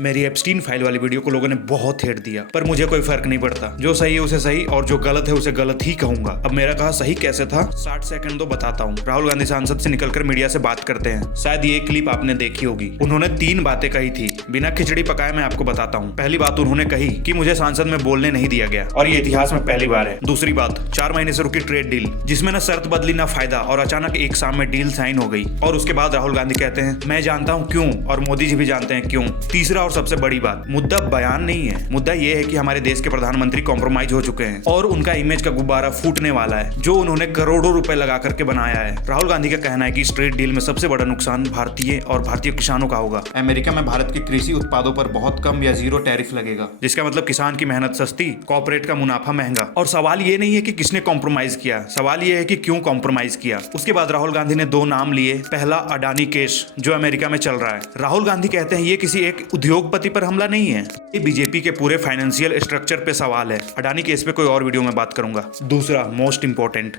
मेरी Epstein file वाली video को लोगों ने बहुत हेट दिया, पर मुझे कोई फर्क नहीं पड़ता। जो सही है उसे सही और जो गलत है उसे गलत ही कहूंगा। अब मेरा कहा सही कैसे था 60 सेकंड तो बताता हूँ। राहुल गांधी सांसद से निकलकर मीडिया से बात करते हैं। शायद ये क्लिप आपने देखी होगी। उन्होंने 3 बातें कही थी, बिना खिचड़ी पकाए मैं आपको बताता हूँ। पहली बात उन्होंने कही कि मुझे सांसद में बोलने नहीं दिया गया और ये इतिहास में पहली बार है। दूसरी बात, 4 महीने से रुकी ट्रेड डील जिसमें न शर्त बदली ना फायदा और अचानक एक शाम में डील साइन हो गई। और उसके बाद राहुल गांधी कहते हैं मैं जानता हूँ क्यों और मोदी जी भी जानते हैं क्यों। तीसरा और सबसे बड़ी बात, मुद्दा बयान नहीं है, मुद्दा ये है कि हमारे देश के प्रधानमंत्री कॉम्प्रोमाइज हो चुके हैं और उनका इमेज का गुब्बारा फूटने वाला है जो उन्होंने करोड़ों रुपए लगा करके बनाया है। राहुल गांधी का कहना है कि इस ट्रेड डील में सबसे बड़ा नुकसान भारतीय और भारतीय किसानों का होगा। अमेरिका में भारत के कृषि उत्पादों पर बहुत कम या 0 टैरिफ लगेगा, जिसका मतलब किसान की मेहनत सस्ती, कॉर्पोरेट का मुनाफा महंगा। और सवाल ये नहीं है कि किसने कॉम्प्रोमाइज किया, सवाल ये है कि क्यों कॉम्प्रोमाइज किया। उसके बाद राहुल गांधी ने 2 नाम लिए। पहला, अडानी केस जो अमेरिका में चल रहा है। राहुल गांधी कहते हैं ये किसी एक उद्योगपति पर हमला नहीं है, ये बीजेपी के पूरे फाइनेंशियल स्ट्रक्चर पे सवाल है। अडानी केस पे कोई और वीडियो में बात करूंगा। दूसरा मोस्ट इंपोर्टेंट,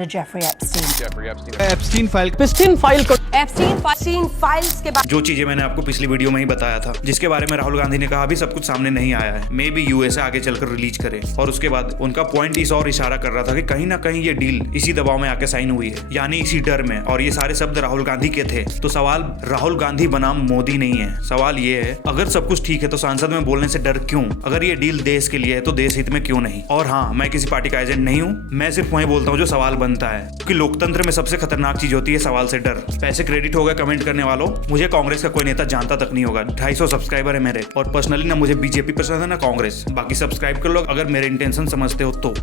एप्स्टीन फाइल्स के बाद जो चीजें मैंने आपको पिछली वीडियो में ही बताया था, जिसके बारे में राहुल गांधी ने कहा अभी सब कुछ सामने नहीं आया है, मे बी यूएसए आगे चलकर रिलीज करे। और उसके बाद उनका पॉइंट इस और इशारा कर रहा था कि कहीं ना कहीं ये डील इसी दबाव में आके साइन हुई है, यानी इसी डर में। और ये सारे शब्द राहुल गांधी के थे। तो सवाल राहुल गांधी बनाम मोदी नहीं है, सवाल ये है अगर सब कुछ ठीक है तो सांसद में बोलने से डर क्यों? अगर ये डील देश के लिए है तो देश हित में क्यों नहीं? और हाँ, मैं किसी पार्टी का एजेंट नहीं हूँ, मैं सिर्फ वही बोलता हूँ जो सवाल बनता है, क्योंकि लोकतंत्र में सबसे खतरनाक चीज होती है सवाल से डर। पैसे क्रेडिट हो गए कमेंट करने वालों, मुझे कांग्रेस का कोई नेता जानता तक नहीं होगा। 250 सब्सक्राइबर है मेरे, और पर्सनली ना मुझे बीजेपी पसंद है ना कांग्रेस। बाकी सब्सक्राइब कर लो अगर मेरे इंटेंशन समझते हो तो।